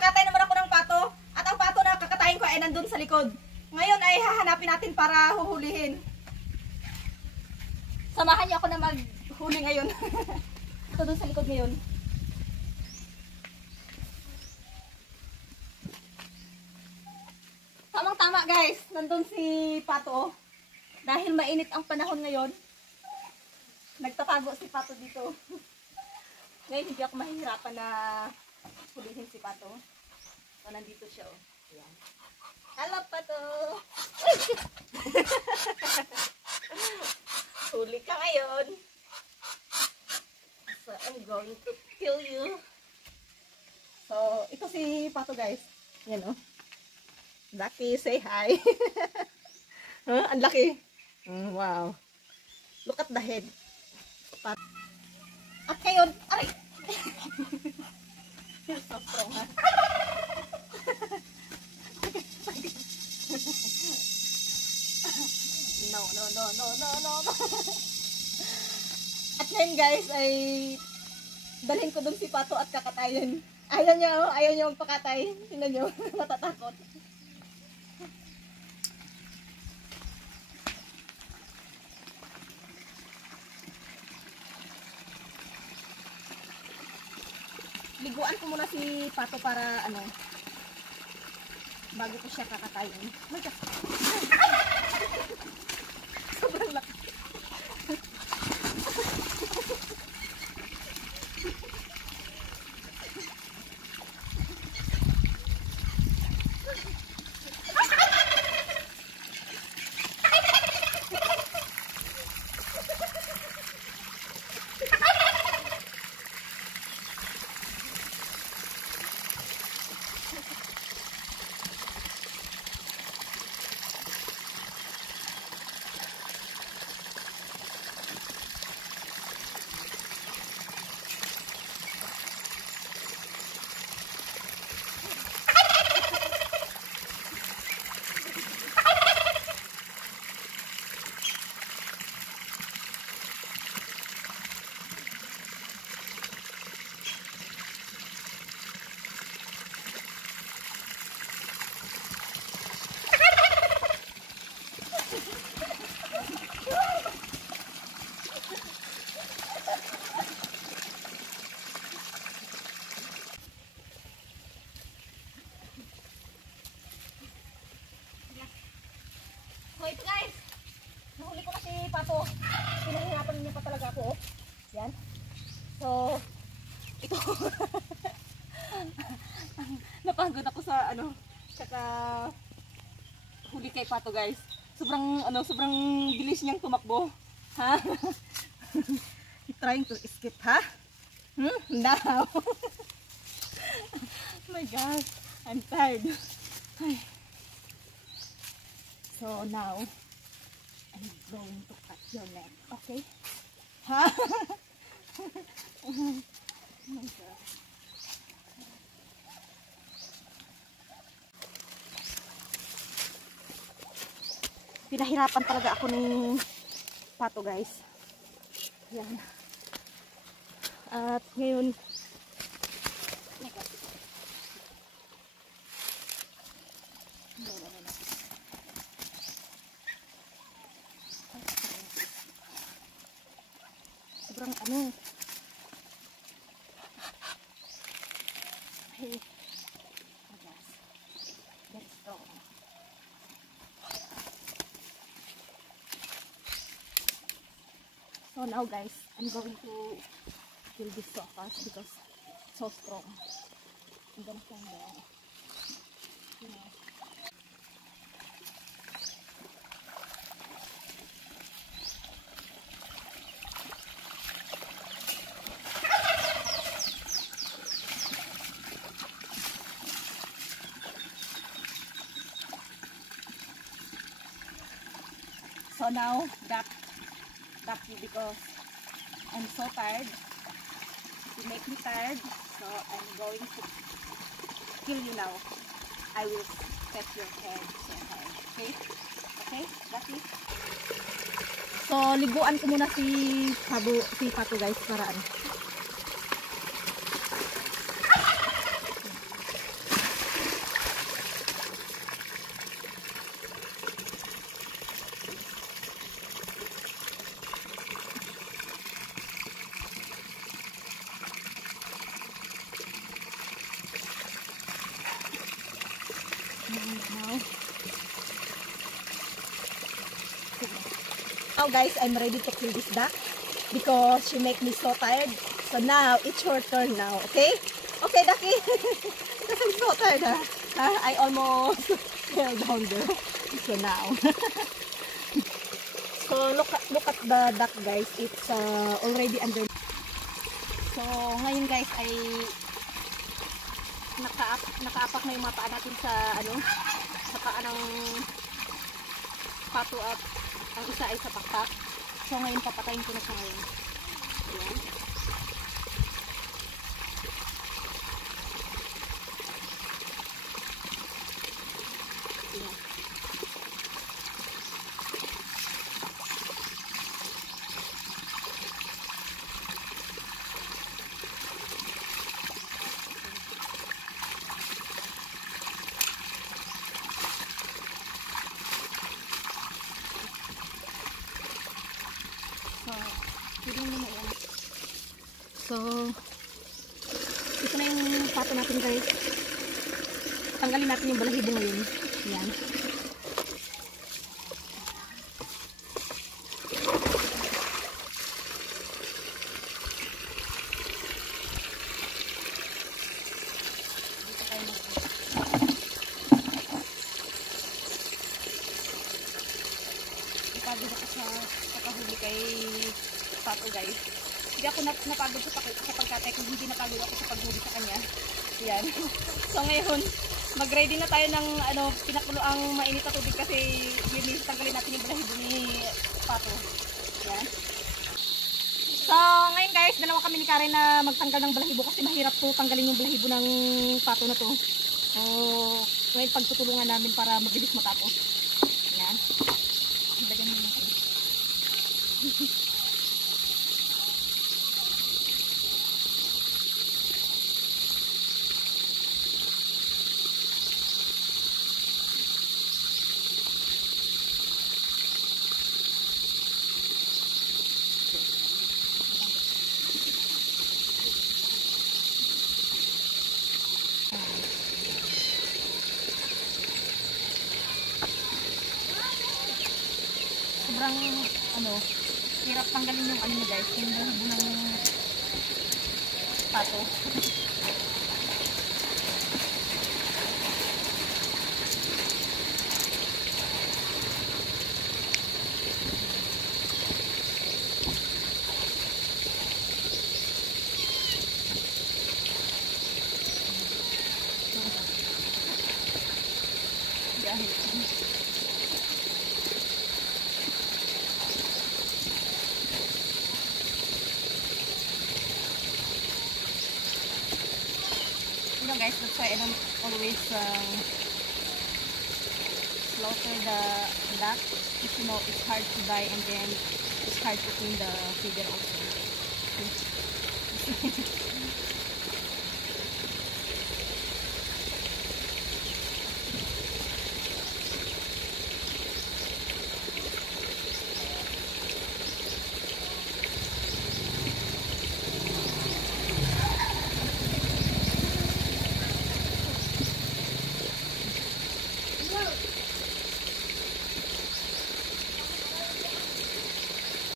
nakakatay naman ako ng pato. At ang pato na kakatayin ko ay nandun sa likod. Ngayon ay hahanapin natin para huhulihin. Samahan niyo ako na maghuli ngayon. Ito dun sa likod ngayon. Tamang-tama guys. Nandun si pato. Dahil mainit ang panahon ngayon, nagtatago si pato dito. Ngayon hindi ako mahihirapan na hulihin si pato. So nandito siya oh. Ayan. Hello pato! Huli ka ngayon. So I'm going to kill you. So ito si pato guys. Yan oh. Lucky, say hi. Huh? Ang laki. Wow. Look at the head. At ngayon, aray! You're so strong, ha? No. At ngayon guys, ay dalhin ko dun si pato at kakatayin. Ayaw niya magpakatay. Tingnan niyo, matatakot. Liguan ko muna si pato para ano, bago ko siya kakatayin. Oh my God. Sobrang laki. So ito guys, nahuli ko na si pato. Pinahirapan niya pa talaga ako. Yan. So, ito. Napagod ako sa ano, saka huli kay pato guys. Sobrang bilis niyang tumakbo. Ha? He's trying to escape, ha? Now. Oh my gosh, I'm tired. Ay. So now, I'm going to cut your neck, okay? Ha? Oh my God. Pinahirapan talaga ako ni pato guys. Yan. At ngayon, sobrang ano. Hey. Oh yes. Let's go. So now guys, I'm going to kill this crocus because it's so strong. I'm gonna find the, you know. So now, duck you because I'm so tired. You make me tired, so I'm going to kill you now. I will set your head so high. Okay? Okay? Ducky? So, liguan ko muna si pato guys para ano. Now guys, I'm ready to kill this duck because she make me so tired. So now, it's your turn now, okay? Okay, Ducky. Because I'm so tired, I almost fell down there. So now. So look at the duck guys. It's already under. So ngayon guys ay nakaapak na yung mga paa natin sa sa paa ng pato at ang isa ay sa pakpak. So ngayon papatayin ko na siya ngayon. Ayan. Ayan. So, ito na yung pato natin guys. Tanggalin natin yung balahibo ngayon. Ayan. Napagod ako sa kakahuli kay pato guys. Hindi ako napagod sa pagkatay kung hindi napagod ako sa paghuli sa kanya. Yan. So ngayon, mag-ready na tayo ng pinakulo ang mainit na tubig kasi yun tanggalin natin yung balahibo ni pato. Yan. So ngayon guys, dalawa kami ni Karen na magtanggal ng balahibo kasi mahirap to tanggalin yung balahibo ng pato na to. So ngayon pagtutulungan namin para mabilis matapos. Yan. Ilagyan mo na kayo. Sobrang hirap tanggalin yung niya guys, yung balahibo ng pato. Guys, that's why I don't always slaughter the duck because it's hard to buy and then it's hard to clean the feeder also.